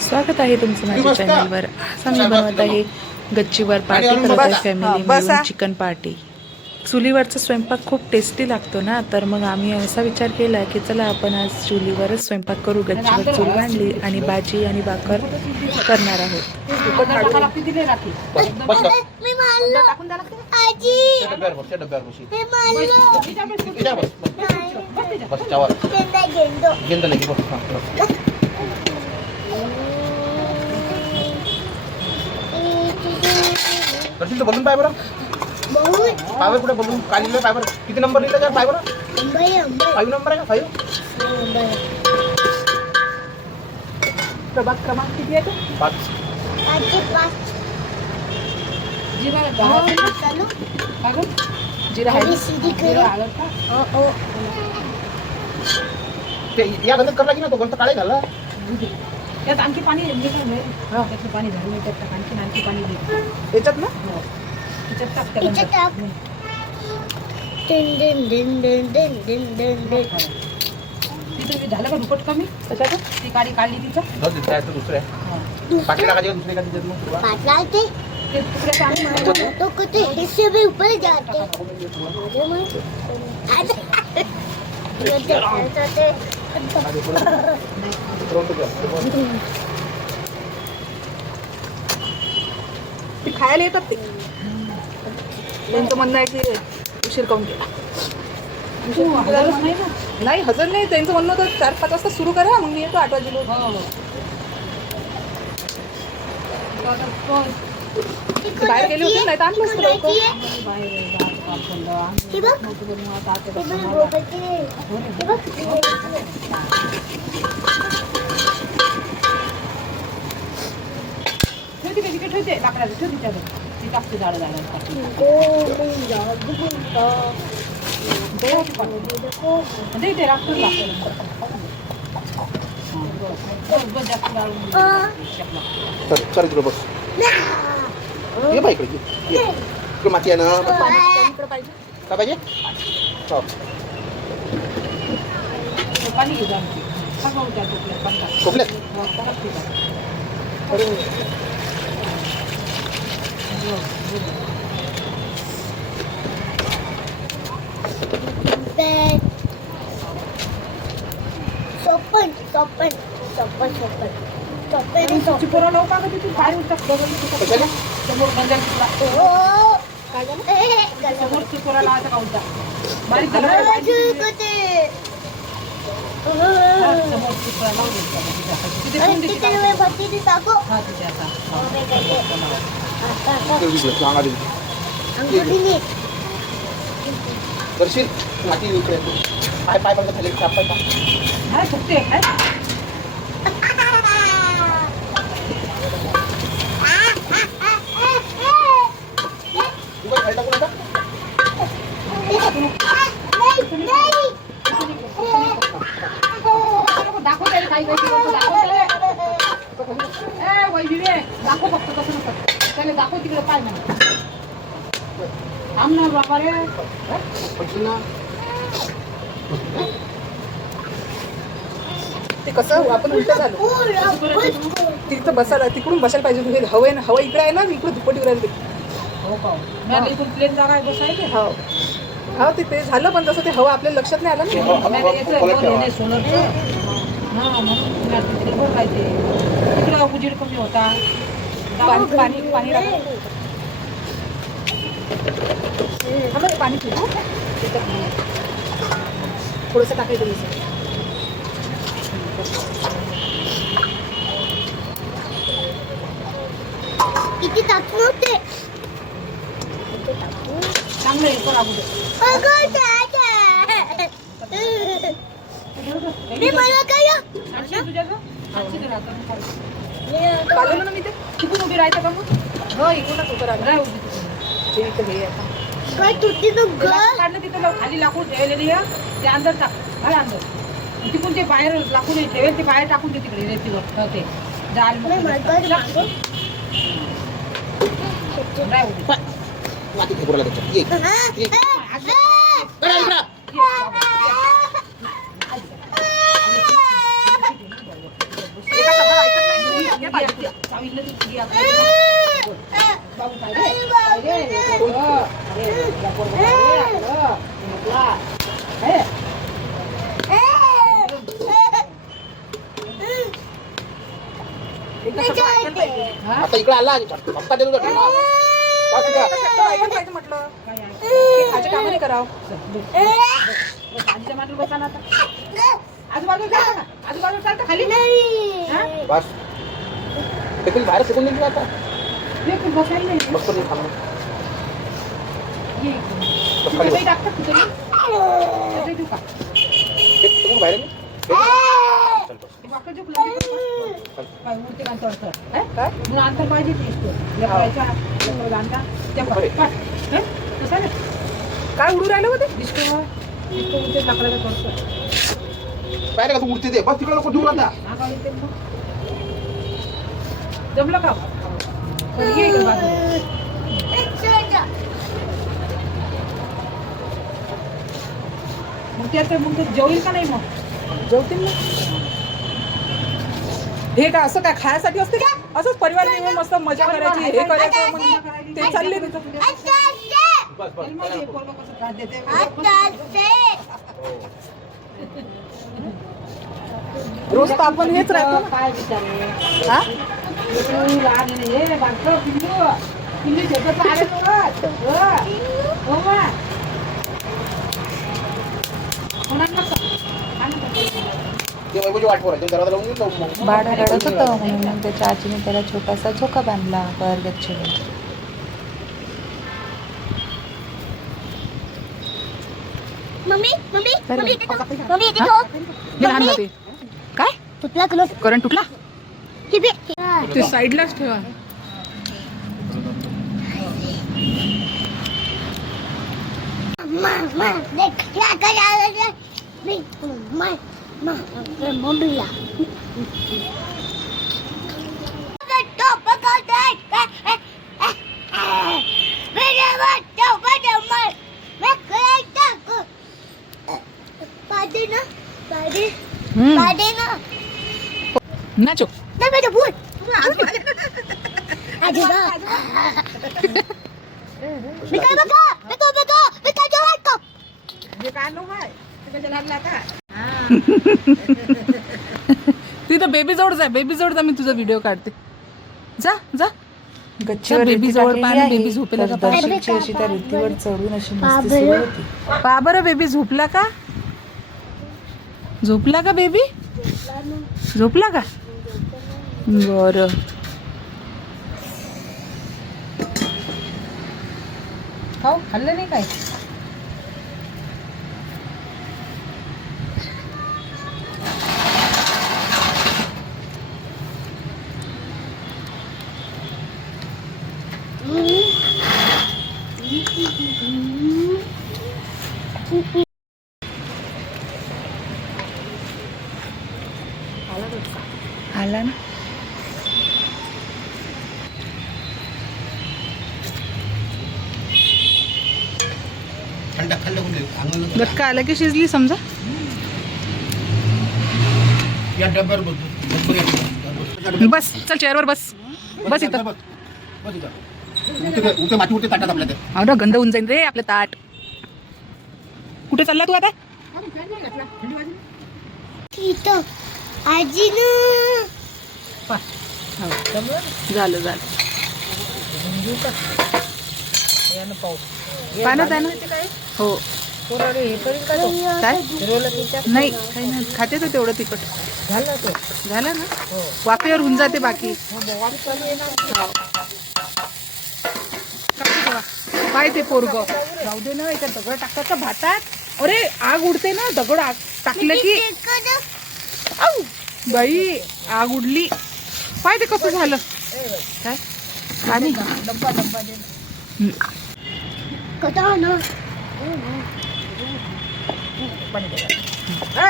स्वागत आहे तुमचं माझ्या चॅनलवर. आज आम्ही बनवत आहे गच्चीवर पार्टी करत आहे फॅमिली मिळून चिकन पार्टी. चुलीवरचा स्वयंपाक खूप टेस्टी लागतो ना, तर मग आम्ही असा विचार केला की चला आपण आज चुलीवरच स्वयंपाक करू. गच्चीवर चूल बांधली आणि भाजी आणि भाकर करणार आहोत. दर्शन तो बलून पाय बरं पायवर कुठे बलून काय लिहिलं पायवर किती नंबर लिहिलं त्या पायवर 5 नंबर आहे का 5 प्रभाग क्रमांक किती आहे? 5 जिरा आहे ते या गंधत करला की ना तो गंध काळे झाला त्यात आणखी पाणी त्यातलं पाणी झालं नाही त्यात आणखी पाणी दे याच्यात ना त्याच्यात टाक तिथं झालं का दुपट कमी कशाचं? ती काळी काढली तिचं त्याचं दुसरं आहे पाठी टाकायचे दुसरे का तिच्यात मग ते तुकड्याचं आणून ऊपर जाते ती खायला येतात ते. त्यांचं म्हणणं आहे की उशीर काऊन केला. नाही हजर नाही, त्यांचं म्हणणं होतं 4-5 वाजता सुरू करा, मग मी येतो 8 वाजेला. बाहेर गेले होते नाही तर आणलं असतं लवकर. ठेवते लाकडाचं ठेव तिच्यावर ती टाकते झाडं ते राखतो कर इकडे बस ये बाई इकडे इकडे माती आहे ना काय पाहिजे पाणी घेऊ आमची टोपल्यात पोरं लावू का तिथे पाय उठतात समोर गंजाल समोर चिकोरा लावायचा का उलटा बारीक समोर चिकोरा लावू करशील माती इकडे पाय पाय पण खाली पाय पाय हा फुकते तू काय खाली टाकू नका दाखवते काही दाखव फक्त कसं नसतं त्याला दाखव तिकडे पाय म्हणा थांब ना बाबा रे ते कसं आपण उलट झालो तिथं बसायला तिकडून बसायला पाहिजे. तुम्ही हवा इकडे आहे ना, इकडे दुपटी राहिली. हो का मी इथून प्लेन जागा आहे बसायचे हो हो ते झालं, पण तसं ते हवा आपल्याला लक्षात नाही आलं ना. सोलरचं हा म्हणून तिकडे बघायचे तिकडं उजेड कमी होता पाणी पाणी पाणी पिऊ थोडंसं टाकायचं किती टाकू नव्हते चांगलं येतो लागू दे मला काय काढलं ना मी ते. तिकडून उभी राहायचं का मग हो इकडूनच उभं राहिलं. राह उभी तिकडून. हे आता काय तुटती तो काढलं तिथं खाली लाकूड ठेवलेली आहे ते अंदर टाक घाल अंदर तिकडून ते बाहेर लाकूड ठेवेल ते बाहेर टाकून ते तिकडे रेतीवर ते जाल माती फेकून इल्लं तू घे आता. बाबू काय रे? काय रे? हे पोरगं. अरे, या पोरगं काय रे आपलं? हे म्हटला. हे? हे कसं काय ऐकायला पाहिजे? हा? आता इकडे आला पप्पा देतो तो ठेवा. बस इकडं. ऐकायला पाहिजे म्हटलं. काय आहे? माझ्या कामाने करावं. बस, आजीच्या मांडीवर बसा ना आता. आजूबाजूला चालतं का? आजूबाजूला चालतं खाली? हा? बस ते तुम्ही बाहेर शिकून दिली आता हे तू बसायला नाही. बघतो मी थांबून. ये इकडे. बस तिथे खाली काही बस. टाकतात तू तरी? त्याच्यात देऊ का? हे तुम्ही बाहेर आहे ना? चल बस. ते वाकडं झोपलं ते काय उडते का अंतर तर? हे? म्हणून अंतर पाहिजे ते इथं. लेकराच्या, लेकराला अंतर. ते बघ. बरे. काय? हे? कसं रे? काय उडू राहिलं होते? दिसतो. दिसतो उडते लाकडाला तोडतं. बाहेर का तू उडते ते बस तिकडे नको दूर आता नागाव येते मग. जमलं का? पण ये इकडे बाजूला. मग ते जेवईल का नाही मग? जेवतील ना. हे काय असं काय खायसाठी असते का? असंच परिवार मिळून मस्त मजा करायची, हे करायचं मग ते चालले तिथं. बस बस मग हे पोरगं कसं त्रास देते? रोज तर आपण हेच राहतो ना. काय बिचारे? हा? पिल्लू लहान आहे ना, हे बारकं पिल्लू. पिल्लू झोपत आले बघत. हो मा. कोणाला नसतं. ते बायकोची वाट पोरायची दरवाजा लावून देतो मग बाळ रडत होतं म्हणून मग त्याच्या आजीने त्याला छोटासा झोका बांधला वर गच्चीवर. मम्मी मम्मी बरं. मम्मी इथे ठेव. मम्मी इथे ठेव. लहानमध्ये काय तुटला क्लोज करंट तुटला? किती ते साईडलाच ठेवा. मामा देख क्या कर रहा है मैं मम्मीला तो पकड़ दे मेरे बच्चों बड़े मैं करता को पादे ना नाचो. ना बेटा बोल आजूबा बेटा जवाब को हे काय नको आहे? ते कशाला लागला का? तिथं बेबी जवळ जा, बेबी जवळ जा, मी तुझा व्हिडिओ काढते. जा जा गच्चीवर बेबी जवळ पाणी. बेबी झोपेला का? दर्शनची अशी त्या रीतीवर चढून अशी मस्ती सुरू होती. पहा बरं बेबी झोपला का? झोपला का बेबी? झोपला का? बरं. खाऊ खाल्लं नाही काय? आला ना. थंड थंड होऊन देऊ अंगाला गटका आला की शिजली समजा. या डब्यावर बस बस चल चेअरवर बस. बस इथं. बस इथं उठे माती उठे ताटात आपल्या ते हो ना, गंध होऊन जाईन रे आपलं ताट. कुठे चालला तू आता? इथं आजी ना झालं झालं. पाण्यात आहे ना. हो काय नाही काही नाही, खाते तर तेवढं तिखट झालं ना. वाफेवर होऊन जाते बाकी. काय ते पोरग जाऊ दे ना. याच्यात दगड टाकतात का भातात? अरे आग उडते ना. दगड आग टाकलं की आऊ बाई आग उडली. पाय ते कसं झालं. काय पाणी कथा ना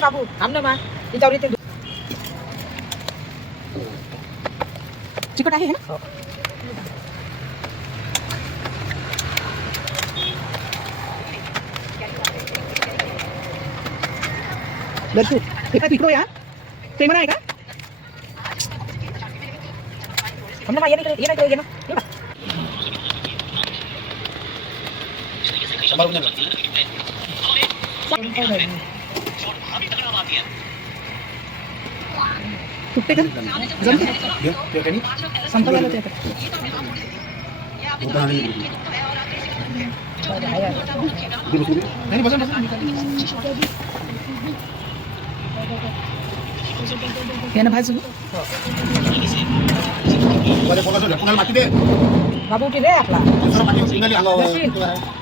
बाबू थांब ना मा. इथं इथे चिकट आहे ना. दर्शू हे काय तिकडो या ते म्हणा आहे का? समजा मा, ये ना इकडे, ये ना इकडे, ये ना. ये ना. कुठे का जमते संपत आलं ते आता. नाही, बसा, बसा. यानं भाजू पुण्याला माती दे. बाबू उठी रे आपला. दुसरं माती उचलून अंगावर.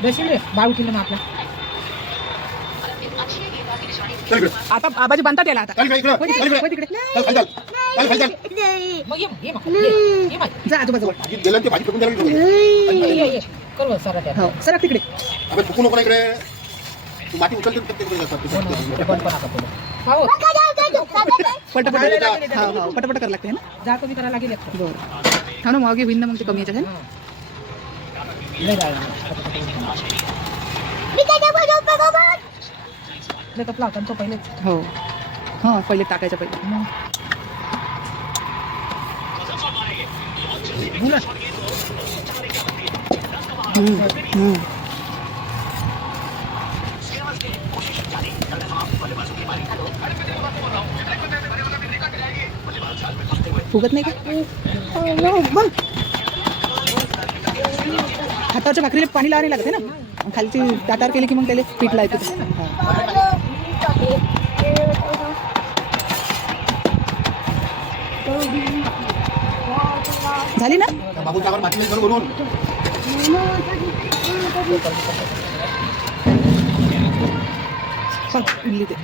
दर्शन रे बाळ उठील ना आपला. चल इकडे. आता आबाजी बांधतात याला आता. चल इकडे. चल इकडे. होय तिकडे चल खाली चल. चल खाली चल. मग ये मग, ये मग. जा आजूबाजूवर. भाजी दिलं ते भाजी फेकून द्यायला इकडे. ये. करू सर त्या. हो सरक तिकडे. अबे थुकू नको ना इकडे. तू माती उचलते तर तिकडे जातात. बंद पण नका पडू. हो. पटपट हो पटपट करावं लागते ना. जा कमी करायला लागेल एक. बरं थांब ना मागे होईन ना मग ते कमी याच्यात आहे ना. लय जायला. लय तपला होता तो पहिलेच. हो हां पहिले टाकायचं पहिले. बोला. फुगत नाही का हातावरच्या भाकरीला पाणी लावायला लागते ना. खालची ताटावर केली की मग त्याला पीठ लावते. झाली ना. बाबू त्यावर माती करू भरून. बघ इडली ते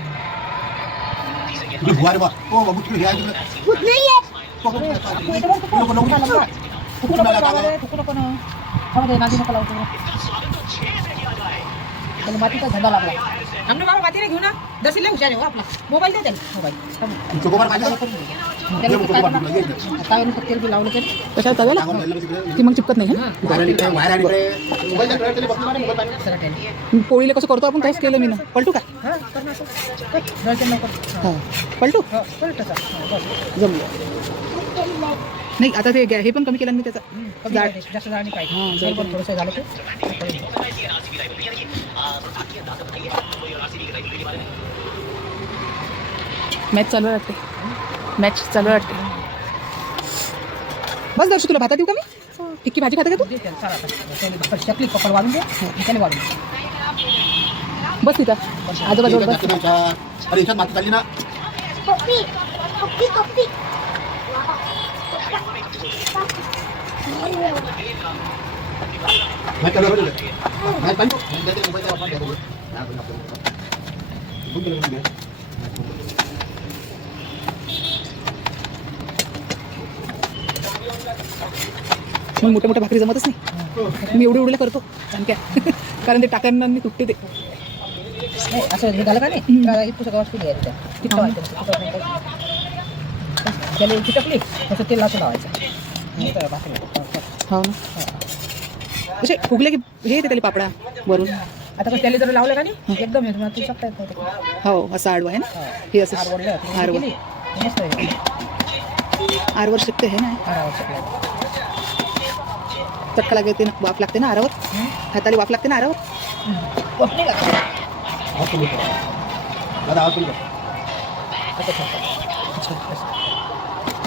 इकडे भुवा रे बा. ओ बाबू तिकडे घ्या इकडे. नको नको नको. फुकू नको लावा, फुकू नको ना. थांब दे, नादी नको लावतो. त्याला मातीचा धंदा लागला. आमने बाबा माती रे घेऊ ना. दर्शन लय हुशार आहे हो आपला. मोबाईल दे त्याला. मोबाईल. चोकोबार पाहिजे. त्याला काय फक्त तेल लावलं तरी. कशा तव्याला की मग चिपकत नाही ना. सरळ त्याने. पोळीला कसं करतो आपण तसंच केलं मी ना. पलटू का. हां कर ना असं. दर्शन नको. हां पलटू हो कर तसा. बस. जमलं नाही. आता ते हे पण कमी केलं मी त्याचा जाड. जास्त जाड नाही हां, पाहिजे. जाड बरोबर थोडंसं झालं ते. मॅच चालू राहते. मॅच चालू राहते. बस दर्शू तुला भातात देऊ का मी. टिक्की भाजी खाता का तू. दे त्याला सारा आता. त्याला भाकर शकली पकड वाढून दे. त्याने वाढून दे. बस तिथं आजूबाजूला बस. अरे याच्यात माती चालली ना. मग मोठ्या मोठ्या भाकरी जमतच नाही. मी एवढे एवढे करतो काय कारण ते टाकांना मी तुटते ते. नाही असं हे झालं का नाही. त्याला इतकं गव्हाच केली आहे तिथं व्हायचं. त्याला चिटकली तसं तेल लावून लावायचं. हो ना. असे फुगले की हे येते त्याला पापडा वरून. आता कसं त्याला जर लावलं का नाही एकदम हे तू शकता येत नव्हतं. हो असं आडवं आहे ना. हे असं आडवं आरवर शिकते हे ना. चटका लागते ना. वाफ लागते ना आरावर. हाताला वाफ लागते ना आरावर.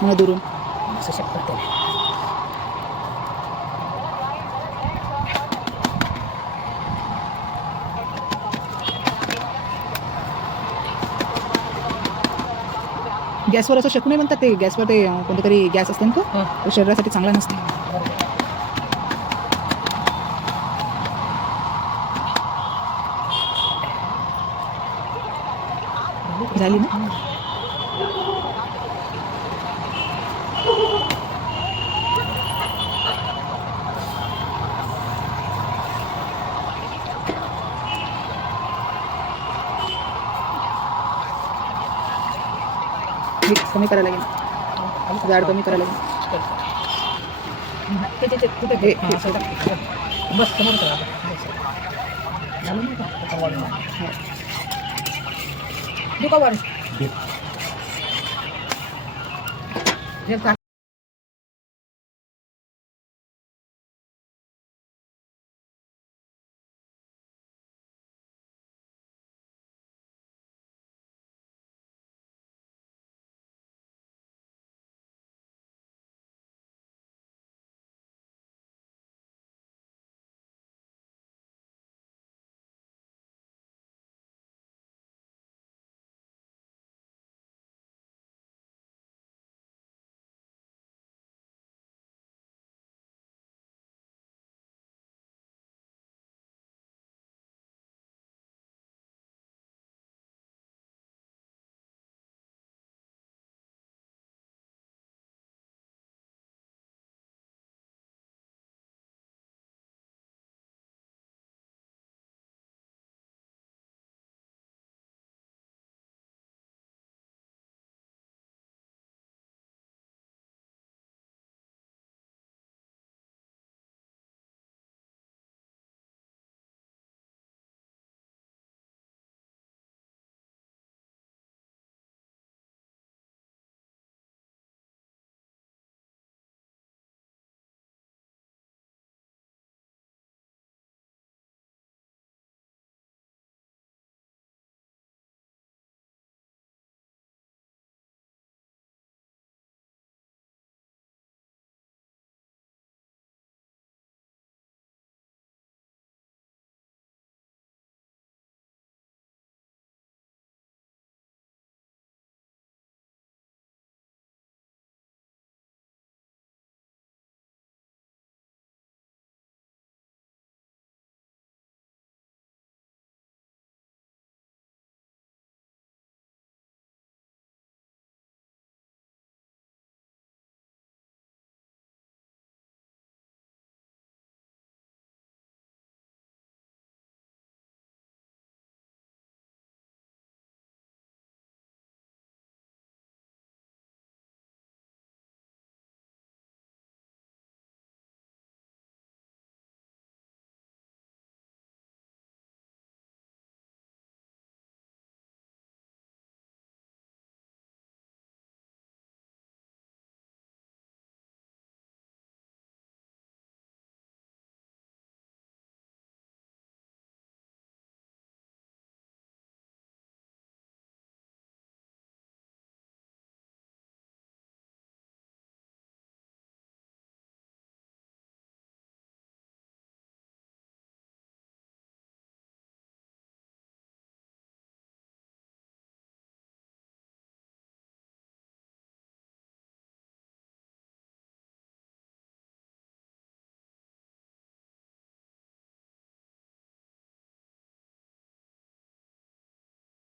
मग दुरून असं शकतात. गॅसवर असं शकू नाही म्हणतात ते. गॅसवर ते कोणतं तरी गॅस असते ना तो शरीरासाठी चांगला नसते. झाली ना. कमी करायला लागेल. जाड कमी करायला लागेल. बस समोर दुकान